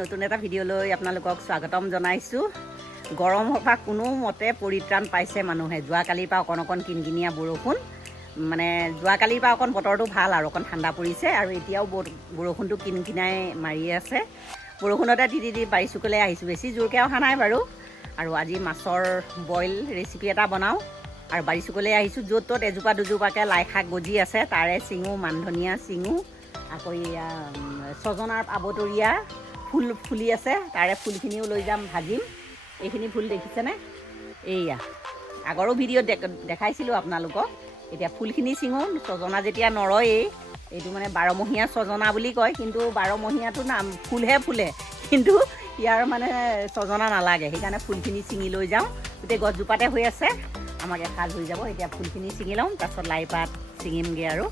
নতুন এটা ভিডিঅ'লৈ আপোনালোকক স্বাগতম জনাইছোঁ। গৰমৰ পৰা কোনো মতে পৰিত্ৰাণ পাইছে মানুহে। যোৱাকালিৰ পৰা অকণ কিনকিনীয়া বৰষুণ, মানে যোৱাকালিৰ পৰা অকণ বতৰটো ভাল আৰু অকণ ঠাণ্ডা পৰিছে, আৰু এতিয়াও বৰষুণটো কিনকিনাই মাৰি আছে। বৰষুণতে তিতি বাৰিচুকলৈ আহিছোঁ, বেছি জোৰকৈ অহা নাই বাৰু। আৰু আজি মাছৰ বইল ৰেচিপি এটা বনাওঁ আৰু বাৰিচুকলৈ আহিছোঁ, য'ত ত'ত এজোপা দুজোপাকৈ লাই শাক গজি আছে, তাৰে চিঙো, মান ধনিয়া চিঙো, আকৌ এয়া ছজনাৰ আবতৰীয়া ফুল ফুলি আছে, তাৰে ফুলখিনিও লৈ যাম, ভাজিম। এইখিনি ফুল দেখিছেনে? এইয়া আগৰো ভিডিঅ'ত দেখাইছিলোঁ আপোনালোকক। এতিয়া ফুলখিনি চিঙো, ছজনা যেতিয়া নৰয়েই, এইটো মানে বাৰমহীয়া ছজনা বুলি কয়, কিন্তু বাৰমহীয়াটো নাম ফুলহে ফুলে, কিন্তু ইয়াৰ মানে ছজনা নালাগে, সেইকাৰণে ফুলখিনি ছিঙি লৈ যাওঁ। গোটেই গছজোপাতে হৈ আছে, আমাক এসাঁজ হৈ যাব। এতিয়া ফুলখিনি ছিঙি লওঁ, তাৰপিছত লাই পাত ছিঙিমগৈ। আৰু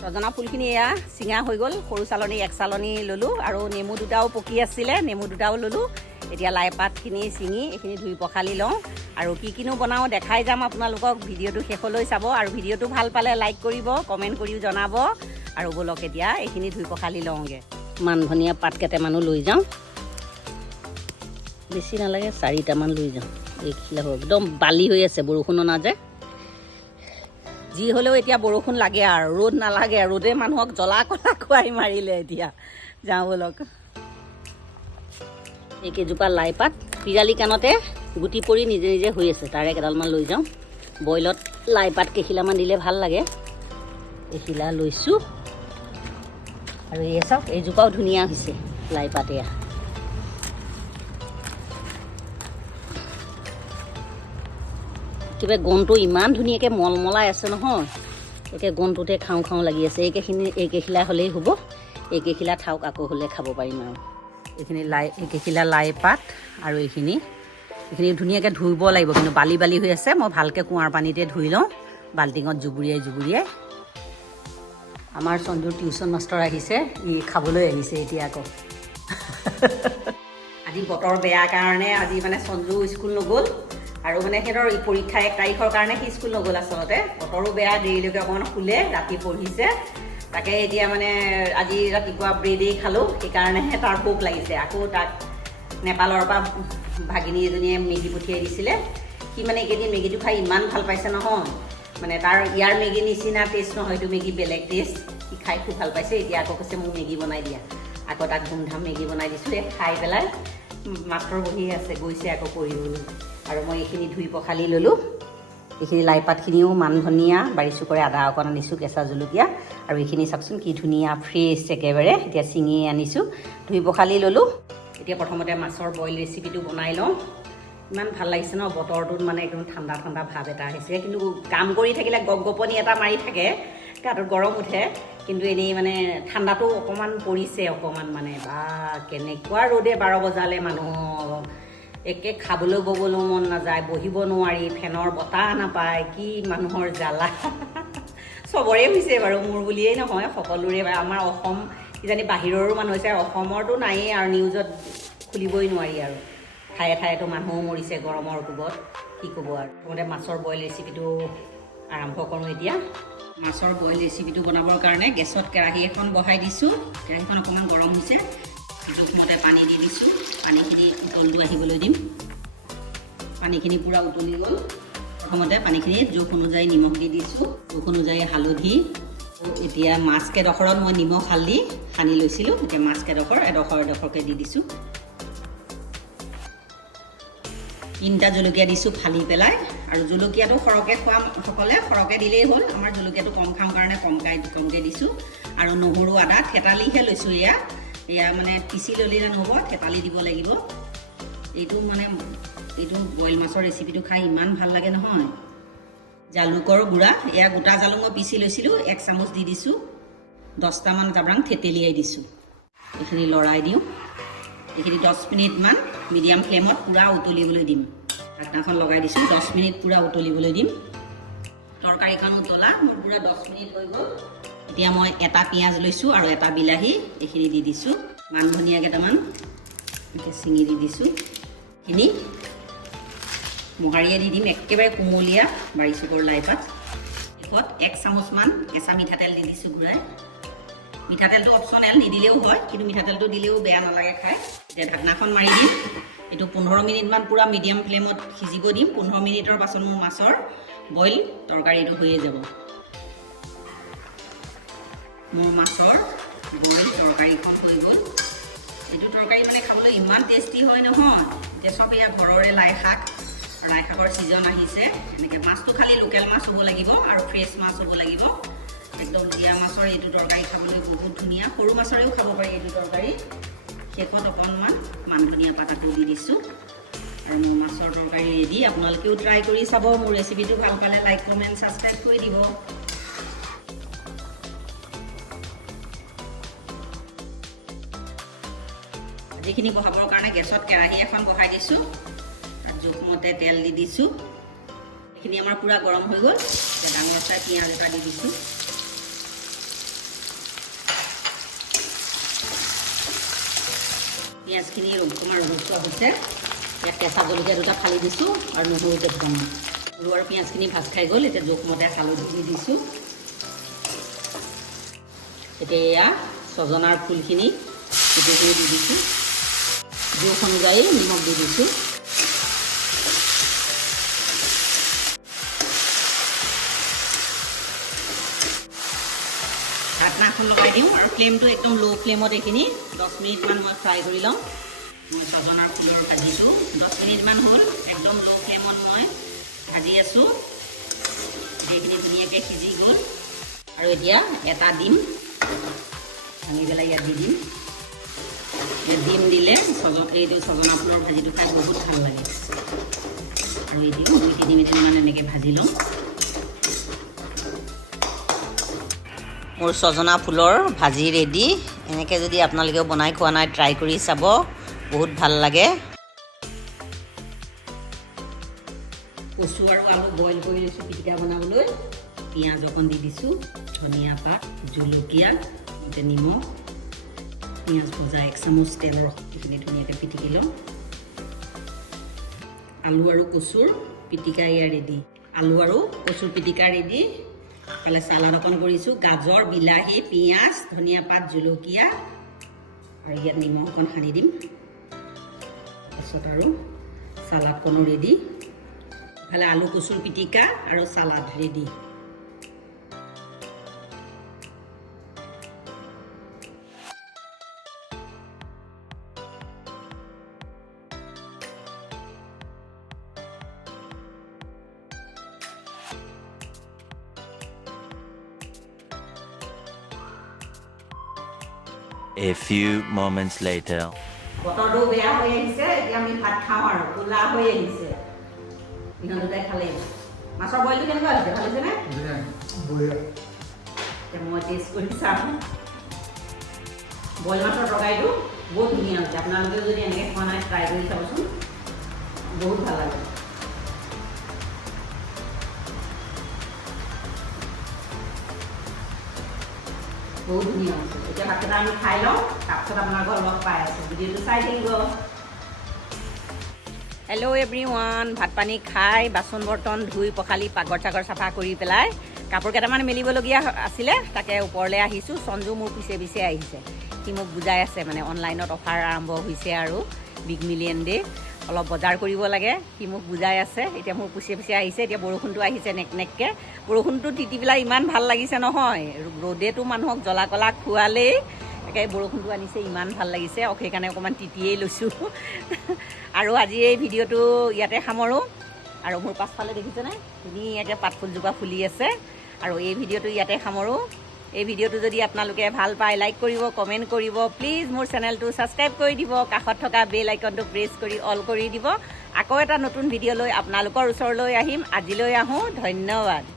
ছজনা ফুলখিনি এয়া ছিঙা হৈ গ'ল, সৰু চালনী এক চালনী ল'লোঁ, আৰু নেমু দুটাও পকি আছিলে, নেমু দুটাও ল'লোঁ। এতিয়া লাই পাতখিনি ছিঙি এইখিনি ধুই পখালি লওঁ, আৰু কি কিনো বনাওঁ দেখাই যাম আপোনালোকক। ভিডিঅ'টো শেষলৈ চাব, আৰু ভিডিঅ'টো ভাল পালে লাইক কৰিব, কমেণ্ট কৰিও জনাব। আৰু ব'লক এতিয়া এইখিনি ধুই পখালি লওঁগৈ। মান ধনিয়া পাত কেইটামানো লৈ যাওঁ, বেছি নালাগে, 4টামান লৈ যাওঁ। এইখিলা একদম বালি হৈ আছে, বৰষুণ অনা যে। যি হ'লেও এতিয়া বৰষুণ লাগে আৰু, ৰ'দ নালাগে। ৰ'দে মানুহক জ্বলা কলা খুৱাই মাৰিলে। এতিয়া যাওঁ ব'লক। এইকেইজোপা লাই পাত পিৰালি কাণতে গুটি পৰি নিজে নিজে হৈ আছে, তাৰে কেইডালমান লৈ যাওঁ। বইলত লাই পাত কেইখিলামান দিলে ভাল লাগে। এইখিলা লৈছোঁ, আৰু এই চাওক, এইজোপাও ধুনীয়া হৈছে লাই পাত। এয়া কিবা গণটো ইমান ধুনীয়াকৈ মলমলাই আছে নহয়, একে গণটোতে খাওঁ খাওঁ লাগি আছে। এইকেইখিলা হ'লেই হ'ব, এইকেইখিলা থাওক, আকৌ হ'লে খাব পাৰিম। আৰু এইকেইখিলা লাই পাত, আৰু এইখিনি ধুনীয়াকৈ ধুব লাগিব, কিন্তু বালি বালি হৈ আছে। মই ভালকৈ কুঁৱাৰ পানীতে ধুই লওঁ, বাল্টিঙত জুবুৰিয়াই। আমাৰ চন্দুৰ টিউশ্যন মাষ্টৰ আহিছে, ই খাবলৈ আহিছে এতিয়া আকৌ। আজি বতৰ বেয়া কাৰণে আজি মানে চন্দু স্কুল নগ'ল, আৰু মানে সিহঁতৰ পৰীক্ষা 1 তাৰিখৰ কাৰণে সি স্কুল নগ'ল। আচলতে বতৰো বেয়া, দেৰিলৈকে অকণমান শুলে, ৰাতি পঢ়িছে। তাকে এতিয়া মানে আজি ৰাতিপুৱা ব্ৰেডেই খালোঁ, সেইকাৰণেহে তাৰ ভোক লাগিছে। আকৌ তাক নেপালৰ পৰা ভাগিনী এজনীয়ে মেগী পঠিয়াই দিছিলে। সি মানে এইকেইদিন মেগীটো খাই ইমান ভাল পাইছে নহয়, মানে তাৰ ইয়াৰ মেগী নিচিনা টেষ্ট নহয়, এইটো মেগী বেলেগ টেষ্ট। সি খাই খুব ভাল পাইছে। এতিয়া আকৌ কৈছে মোক মেগী বনাই দিয়া, আকৌ তাক ধুমধাম মেগী বনাই দিছোঁ। এই খাই পেলাই মাষ্টৰ বহি আছে, গৈছে আকৌ পঢ়িবলৈ। আৰু মই এইখিনি ধুই পখালি ল'লোঁ। এইখিনি লাই পাতখিনিও মান ধনিয়া, বাৰিচুকৰে আদা অকণ আনিছোঁ, কেঁচা জলকীয়া, আৰু এইখিনি চাওকচোন কি ধুনীয়া ফ্ৰেছ একেবাৰে। এতিয়া ছিঙি আনিছোঁ, ধুই পখালি ল'লোঁ। এতিয়া প্ৰথমতে মাছৰ বইল ৰেচিপিটো বনাই লওঁ। ইমান ভাল লাগিছে ন, বতৰটোত মানে একদম ঠাণ্ডা ঠাণ্ডা ভাৱ এটা আহিছে। কিন্তু কাম কৰি থাকিলে গপগপনি এটা মাৰি থাকে, গাটোত গৰম উঠে। কিন্তু এনেই মানে ঠাণ্ডাটো অকণমান পৰিছে, অকণমান মানে বা কেনেকুৱা ৰ'দে 12 বজালে মানুহক একে খাবলৈ ববলৈ মন নাযায়, বহিব নোৱাৰি, ফেনৰ বতাহ নাপায়, কি মানুহৰ জ্বালা। চবৰে হৈছে বাৰু, মোৰ বুলিয়েই নহয়, সকলোৰে। আমাৰ অসম কিজানি বাহিৰৰো মানুহ হৈছে, অসমৰতো নায়েই আৰু, নিউজত খুলিবই নোৱাৰি। আৰু ঠায়ে ঠায়েতো মানুহো মৰিছে গৰমৰ কোবত, কি ক'ব আৰু। প্ৰথমতে মাছৰ বইল ৰেচিপিটো আৰম্ভ কৰোঁ। এতিয়া মাছৰ বইল ৰেচিপিটো বনাবৰ কাৰণে গেছত কেৰাহী এখন বহাই দিছোঁ। কেৰাহীখন অকণমান গৰম হৈছে, জোখমতে পানী দি দিছোঁ। পানীখিনি উতলটো আহিবলৈ দিম। পানীখিনি পূৰা উতলি গ'ল। প্ৰথমতে পানীখিনিত জোখ অনুযায়ী নিমখ দি দিছোঁ, জোখ অনুযায়ী হালধি। এতিয়া মাছকেইডোখৰত মই নিমখ হালধি সানি লৈছিলোঁ, এতিয়া মাছকেইডোখৰ এডোখৰকৈ দি দিছোঁ। 3টা জলকীয়া দিছোঁ ফালি পেলাই, আৰু জলকীয়াটো সৰহকৈ খোৱা সকলে সৰহকৈ দিলেই হ'ল। আমাৰ জলকীয়াটো কম খাওঁ কাৰণে কমকৈ দিছোঁ। আৰু নহৰু আদা থেতালিহে লৈছোঁ। এয়া মানে পিচি ল'লে নহ'ব, থেতালি দিব লাগিব। এইটো বইল মাছৰ ৰেচিপিটো খাই ইমান ভাল লাগে নহয়। জালুকৰ গুড়া, এয়া গোটা জালুক মই পিচি লৈছিলোঁ, 1 চামুচ দি দিছোঁ। 10টামান জাব্ৰাং থেতেলিয়াই দিছোঁ। এইখিনি লৰাই দিওঁ। এইখিনি 10 মিনিটমান মিডিয়াম ফ্লেমত পূৰা উতলিবলৈ দিম। ঢাকনাখন লগাই দিছোঁ, 10 মিনিট পূৰা উতলিবলৈ দিম। তৰকাৰীখন উতলা মোৰ পূৰা 10 মিনিট হৈ গ'ল। এতিয়া মই এটা পিঁয়াজ লৈছোঁ আৰু এটা বিলাহী, এইখিনি দি দিছোঁ। মান ধনিয়া কেইটামান এতিয়া ছিঙি দি দিছোঁ। এইখিনি মোহাৰিয়ে দি দিম, একেবাৰে কুমলীয়া বাৰিচুকৰ লাই পাত। শেষত 1 চামুচমান কেঁচা মিঠাতেল দি দিছোঁ ঘূৰাই। মিঠাতেলটো অপশ্যনেল, নিদিলেও হয়, কিন্তু মিঠাতেলটো দিলেও বেয়া নালাগে খাই। এতিয়া ঢাকনাখন মাৰি দিম। এইটো 15 মিনিটমান পূৰা মিডিয়াম ফ্লেমত সিজিব দিম। 15 মিনিটৰ পাছত মোৰ মাছৰ বইল তৰকাৰীটো হৈয়ে যাব। মোৰ মাছৰ বইল তৰকাৰীখন হৈ গ'ল। এইটো তৰকাৰী মানে খাবলৈ ইমান টেষ্টি হয় নহয়। এতিয়া চব এয়া ঘৰৰে লাই শাকৰ ছিজন আহিছে। এনেকৈ মাছটো খালি লোকেল মাছ হ'ব লাগিব আৰু ফ্ৰেছ মাছ হ'ব লাগিব। একদম জীয়া মাছৰ এইটো তৰকাৰী খাবলৈ বহুত ধুনীয়া। সৰু মাছৰেও খাব পাৰি এইটো তৰকাৰী। শেষত অকণমান মান ধনিয়া পাত আকৌ দি দিছোঁ। আৰু মোৰ মাছৰ তৰকাৰী ৰেডি। আপোনালোকেও ট্ৰাই কৰি চাব। মোৰ ৰেচিপিটো ভাল পালে লাইক কমেণ্ট ছাবস্ক্ৰাইব কৰি দিব। যিখিনি বহাবৰ কাৰণে গেছত কেৰাহী এখন বহাই দিছোঁ। তাত জোখমতে তেল দি দিছোঁ। এইখিনি আমাৰ পূৰা গৰম হৈ গ'ল। এতিয়া ডাঙৰ চাই পিঁয়াজ এটা দি দিছোঁ। পিঁয়াজখিনি অকণমান ৰঙচুৱা হৈছে। ইয়াত কেঁচা জলকীয়া দুটা ফালি দিছোঁ আৰু নহৰু কেইটামান। নহৰু আৰু পিঁয়াজখিনি ভাজ খাই গ'ল। এতিয়া জোখমতে হালধি দি দিছোঁ। এতিয়া এয়া ছজনাৰ ফুলখিনি গোটেইখিনি দি দিছোঁ। জোখ অনুযায়ী নিমখ দি দিছোঁ। ঢাকনাখন লগাই দিওঁ আৰু ফ্লেমটো একদম ল' ফ্লেমত এইখিনি 10 মিনিটমান মই ফ্ৰাই কৰি ল'ম। মই ছজনাৰ ফুলৰ ভাজিছোঁ 10 মিনিটমান হ'ল। একদম ল' ফ্লেমত মই ভাজি আছোঁ। সেইখিনি ধুনীয়াকৈ সিজি গ'ল। আৰু এতিয়া এটা ডিম ভাঙি পেলাই ইয়াত দি দিম। ডিম দিলে এইটো ছজনা ফুলৰ ভাজিটো খাই বহুত ভাল লাগে। আৰু এইটো 2-3 মিনিটমান এনেকৈ ভাজি ল'ম। মোৰ ছজনা ফুলৰ ভাজি ৰেডি। এনেকৈ যদি আপোনালোকেও বনাই খোৱা নাই ট্ৰাই কৰি চাব, বহুত ভাল লাগে। কচু আৰু আলু বইল কৰি লৈছোঁ পিটিকা বনাবলৈ। পিঁয়াজ অকণ দি দিছোঁ, ধনিয়া পাত, জলকীয়া, নিমখ, পিঁয়াজ ভজা 1 চামুচ তেলৰ এইখিনি ধুনীয়াকৈ পিটিকি লওঁ। আলু আৰু কচুৰ পিটিকা এয়া ৰেডি। আলু আৰু কচুৰ পিটিকা ৰেডি। ইফালে চালাড অকণ কৰিছোঁ। গাজৰ, বিলাহী, পিঁয়াজ, ধনিয়া পাত, জলকীয়া আৰু ইয়াত নিমখ অকণ সানি দিম। তাৰপিছত আৰু চালাডকণো ৰেডি। ইফালে আলু কচুৰ পিটিকা আৰু salad ready. A few moments later. বতৰটো বেয়া হৈ আহিছে। এতিয়া আমি ভাত খাওঁ আৰু ক'লা হৈ আহিছে। ইহঁত দুটাই খালে। মাছৰ বইলটো কেনেকুৱা হৈছে? ভাল হৈছেনে? এতিয়া মই টেষ্ট কৰি চাম। বইল মাছৰ তৰকাৰীটো বহুত ধুনীয়া হৈছে। আপোনালোকেও যদি এনেকৈ খোৱা নাই ট্ৰাই কৰি চাবচোন, বহুত ভাল লাগে। বহুত ধুনীয়া হৈছে। এতিয়া ভাতকেইটা আমি খাই লওঁ, তাৰপিছত আপোনালোকক লগ পাই আছোঁ। ভিডিঅ'টো চাই থাকিব। Hello' everyone. ভাত পানী খাই বাচন বৰ্তন ধুই পখালি পাকঘৰ চাগৰ চাফা কৰি পেলাই কাপোৰ কেইটামান মেলিবলগীয়া আছিলে, তাকে ওপৰলৈ আহিছোঁ। সঞ্জু মোৰ পিছে পিছে আহিছে। সি মোক বুজাই আছে মানে অনলাইনত অফাৰ আৰম্ভ হৈছে আৰু বিগ মিলিয়ন ডে'। অলপ বজাৰ কৰিব লাগে, সি মোক বুজাই আছে। এতিয়া মোৰ পিছে পিছে আহিছে। এতিয়া বৰষুণটো আহিছে নেকনেককৈ। বৰষুণটো তিতি পেলাই ইমান ভাল লাগিছে নহয়। ৰ'দেটো মানুহক জ্বলা কলা খোৱালেই একে বৰষুণটো আনিছে, ইমান ভাল লাগিছে। সেইকাৰণে অকণমান তিতিয়েই লৈছোঁ। আৰু আজি এই ভিডিঅ'টো ইয়াতে সামৰোঁ। আৰু মোৰ পাছফালে দেখিছেনে ধুনীয়াকৈ পাত ফুলজোপা ফুলি আছে। আৰু এই ভিডিঅ'টো ইয়াতে সামৰোঁ। এই ভিডিঅ'টো যদি আপোনালোকে ভাল পায় লাইক কৰিব, কমেণ্ট কৰিব। প্লিজ মোৰ চেনেলটো ছাবস্ক্ৰাইব কৰি দিব। কাষত থকা বেল আইকনটো প্ৰেছ কৰি অল কৰি দিব। আকৌ এটা নতুন ভিডিঅ' লৈ আপোনালোকৰ ওচৰলৈ আহিম। আজিলৈ আহোঁ। ধন্যবাদ।